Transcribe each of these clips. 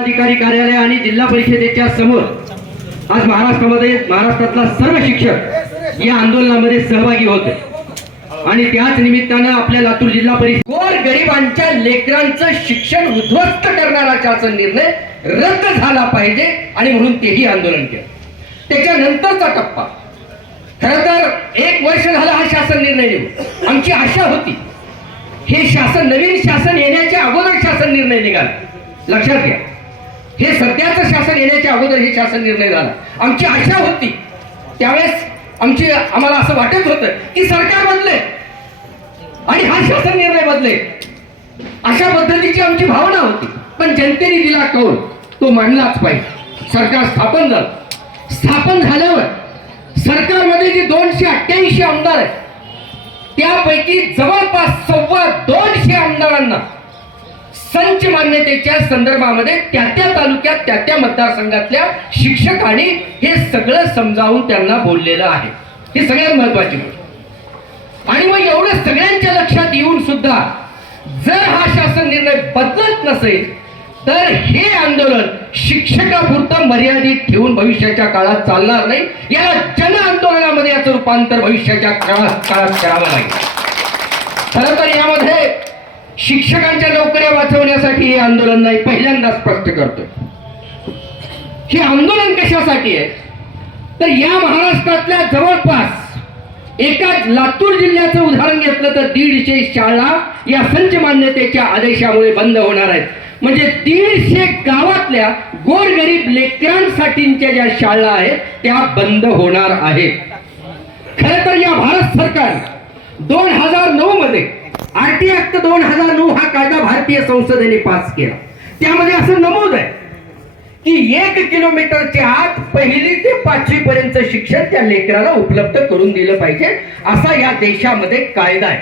अधिकारी कार्यालय आणि जिल्हा परिषदेच्या समोर आज महाराष्ट्रामध्ये महाराष्ट्रातला सर्व शिक्षक या आंदोलनामध्ये सहभागी होते. आणि त्याच निमित्तानं आपल्या लातूर जिल्हा परिषद गोर गरिबांच्या लेकरांचं शिक्षण उद्ध्वस्त करणारा शासन निर्णय रद्द झाला पाहिजे आणि म्हणून तेही आंदोलन केलं. त्याच्यानंतरचा टप्पा. खर तर एक वर्ष झाला हा शासन निर्णय निघून. आमची आशा होती हे शासन नवीन शासन येण्याच्या अगोदर शासन निर्णय निघाला. लक्षात घ्या. हे सध्याचं शासन येण्याच्या अगोदर हे शासन निर्णय झाला. आमची आशा होती. त्यावेळेस आमची आम्हाला असं वाटत होतं की सरकार बदले आणि हा शासन निर्णय बदले अशा पद्धतीची आमची भावना होती. पण जनतेने दिला कौल. तो मांडलाच पाहिजे. सरकार स्थापन झालं. स्थापन झाल्यावर सरकारमध्ये जे दोनशे अठ्ठ्याऐंशी आमदार आहेत त्यापैकी जवळपास सव्वा दोनशे आमदारांना संच मान्यतेच्या संदर्भामध्ये त्या त्या तालुक्यात त्या त्या मतदारसंघातल्या शिक्षकांनी हे सगळं समजावून त्यांना बोललेलं आहे. ही सगळ्यात महत्वाची गोष्ट. आणि मग एवढं सगळ्यांच्या लक्षात येऊन सुद्धा जर हा शासन निर्णय बदलत नसेल तर हे आंदोलन शिक्षकापुरतं मर्यादित ठेवून भविष्याच्या काळात चालणार नाही. याला जन आंदोलनामध्ये याचं रूपांतर भविष्याच्या काळात काळात करावं लागेल. खरं तर यामध्ये शिक्षकांच्या नोकऱ्या वाचवण्यासाठी हे आंदोलन नाही पहिल्यांदा स्पष्ट करतोय. हे आंदोलन कशासाठी आहे? तर या महाराष्ट्रातल्या जवळपास एका लातूर जिल्ह्याचं उदाहरण घेतलं तर दीडशे शाळा या संच मान्यतेच्या आदेशामुळे बंद होणार आहेत. म्हणजे दीडशे गावातल्या गोरगरीब लेकरांसाठीच्या ज्या शाळा आहेत त्या बंद होणार आहेत. खर तर या भारत सरकार दोन हजार नऊ मध्ये आरटी ऍक्ट दोन हजार नऊ हा कायदा भारतीय संसदेने पास केला. त्यामध्ये असं नमूद आहे की एक किलोमीटरच्या आत पहिली ते पाचवी पर्यंत शिक्षण त्या लेकराला उपलब्ध करून दिलं पाहिजे असा या देशामध्ये कायदा आहे.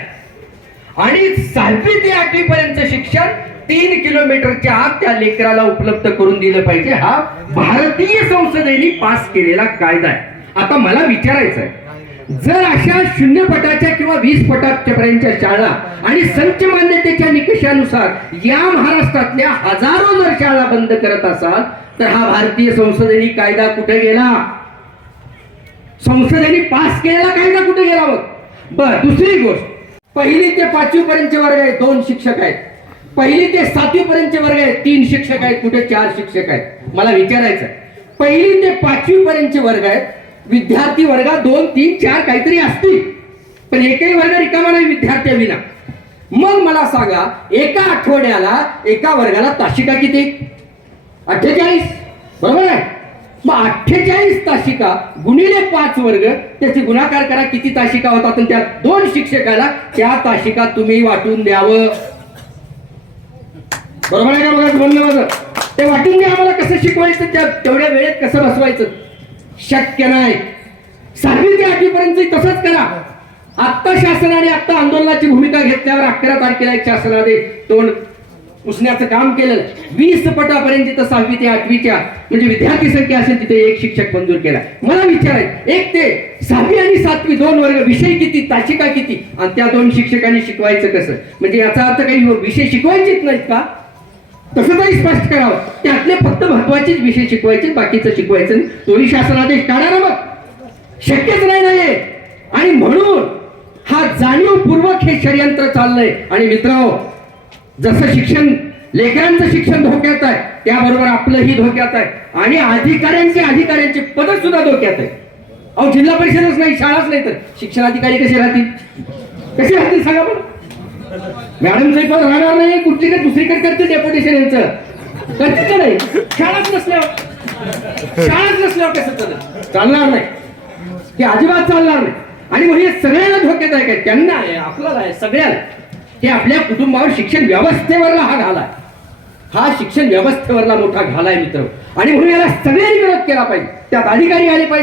आणि सहावी ते आठवी पर्यंत शिक्षण तीन किलोमीटरच्या आत त्या लेकराला उपलब्ध करून दिलं पाहिजे हा भारतीय संसदेने पास केलेला कायदा आहे. आता मला विचारायचं आहे जर अशा शून्य पटाच्या किंवा वीस पटाच्या पर्यंतच्या शाळा आणि संच मान्यतेच्या निकषानुसार या महाराष्ट्रातल्या हजारो जर शाळा बंद करत असाल तर हा भारतीय संसदेने कायदा कुठे गेला? संसदेने पास केलेला कायदा कुठे गेला बघ? बर दुसरी गोष्ट. पहिली ते पाचवी पर्यंतचे वर्ग आहेत दोन शिक्षक आहेत. पहिली ते सातवी पर्यंतचे वर्ग आहेत तीन शिक्षक आहेत कुठे चार शिक्षक आहेत? मला विचारायचं आहे. पहिली ते पाचवी पर्यंतचे वर्ग आहेत विद्यार्थी वर्गात दोन तीन चार काहीतरी असतील. पण एकही वर्ग रिकामा नाही विद्यार्थ्याविना मग मला सांगा एका आठवड्याला एका वर्गाला तासिका किती? अठ्ठेचाळीस. बरोबर आहे? मग अठ्ठेचाळीस तासिका गुणिले पाच वर्ग त्याचे गुणाकार करा किती तासिका होतात? आणि त्या दोन शिक्षकाला त्या तासिका तुम्ही वाटून द्यावं. बरोबर आहे का बघा? म्हणलं माझं ते वाटून द्या आम्हाला कसं शिकवायचं त्या तेवढ्या वेळेत कसं बसवायचं? शक्य नाही. सहावी ते आठवीपर्यंत तसंच करा. आत्ता शासनाने आत्ता आंदोलनाची भूमिका घेतल्यावर अकरा तारखेला एक शासनाने तोंड पुसण्याचं काम केलं वीस पटापर्यंत जिथं सहावी ते आठवीच्या म्हणजे विद्यार्थी संख्या असेल तिथे एक शिक्षक मंजूर केला. मला विचारायचं एक ते सहावी आणि सातवी दोन वर्ग विषय किती तासिका किती? आणि त्या दोन शिक्षकांनी शिकवायचं कसं? म्हणजे याचा अर्थ काही विषय शिकवायचेच नाहीत का? तसं तरी स्पष्ट करावं. त्यातले फक्त महत्वाचेच विषय शिकवायचे बाकीचं शिकवायचं नाही तोही शासनादेश काढा ना मग शक्यच नाही ना आणि म्हणून हा जाणीवपूर्वक हे षडयंत्र चाललंय. आणि मित्रांनो जसं शिक्षण लेकरांचं शिक्षण धोक्यात आहे त्याबरोबर आपलंही धोक्यात आहे. आणि अधिकाऱ्यांचे अधिकाऱ्यांचे पद सुद्धा धोक्यात आहे. अहो जिल्हा परिषदच नाही शाळाच नाही तर. शिक्षण अधिकारी कसे राहतील? कसे राहतील सांगा बरं? मॅडम साहेब राहणार नाही. कुठलीकडे दुसरीकडे करते डेप्युटेशन यांचं. करते का नाही. शाळाच नसल्यावर शाळाच नसल्यावर कसं चालणार? चालणार नाही. ते अजिबात चालणार नाही. आणि मग हे सगळ्यांना धोक्यात आहे काय त्यांना आहे आपल्याला आहे सगळ्यांना. हे आपल्या कुटुंबावर शिक्षण व्यवस्थेवरला हा घाला आहे. हा शिक्षण व्यवस्थेवरला मोठा घाला आहे मित्र. आणि म्हणून याला सगळ्यांनी विरोध केला पाहिजे. त्यात अधिकारी आले पाहिजे.